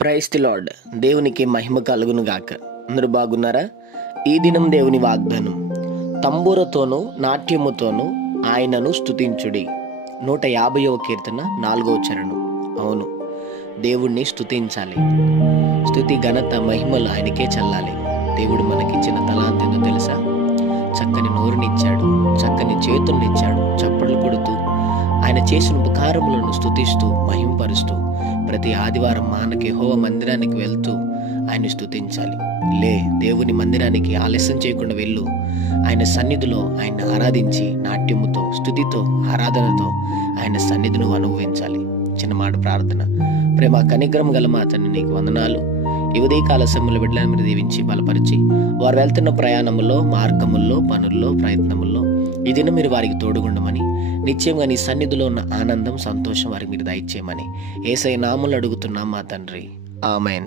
Praise the lord. దేవునికి మహిమ కలుగును గాక. అందరూ బాగున్నారా? ఈ దినం దేవుని వాగ్దానం, తంబూరతోనూ నాట్యముతోనూ ఆయనను స్తుతించుడి. 150వ కీర్తన 4వ చరణం. అవును, దేవుణ్ణి స్తుతించాలి. స్తుతి, ఘనత, మహిమలు ఆయనకే చెల్లాలి. దేవుడు మనకిచ్చిన తలాంతేందో తెలుసా? చక్కని నోరునిచ్చాడు, చక్కని చేతుల్నిచ్చాడు. చప్పట్లు కొడుతూ ఆయన చేసిన ఉపకారములను స్తుతిస్తూ మహింపరుస్తూ ప్రతి ఆదివారం మానకి యెహోవా మందిరానికి వెళ్తూ ఆయన స్తుతించాలి. దేవుని మందిరానికి ఆలస్యం చేయకుండా వెళ్ళు. ఆయన సన్నిధిలో ఆయన ఆరాధించి నాట్యముతో, స్తుతితో, ఆరాధనతో ఆయన సన్నిధిని అనుభవించాలి. చిన్న మాట ప్రార్థన. ప్రేమ కనికరం గల మా తండ్రి, నీకు వందనాలు. ఈ ఉదయకాల సమయంలో బిడ్డలను మీరు దీవించి బలపరిచి, వారు వెళ్తున్న ప్రయాణముల్లో, మార్గముల్లో, పనుల్లో, ప్రయత్నముల్లో ఈ దినం మీరు వారికి తోడుగుండమని, నిశ్చయంగా నీ సన్నిధిలో ఉన్న ఆనందం, సంతోషం వారికి మీరు దయచేయమని యేసయ్య నామములో అడుగుతున్నాం మా తండ్రి. ఆమెన్.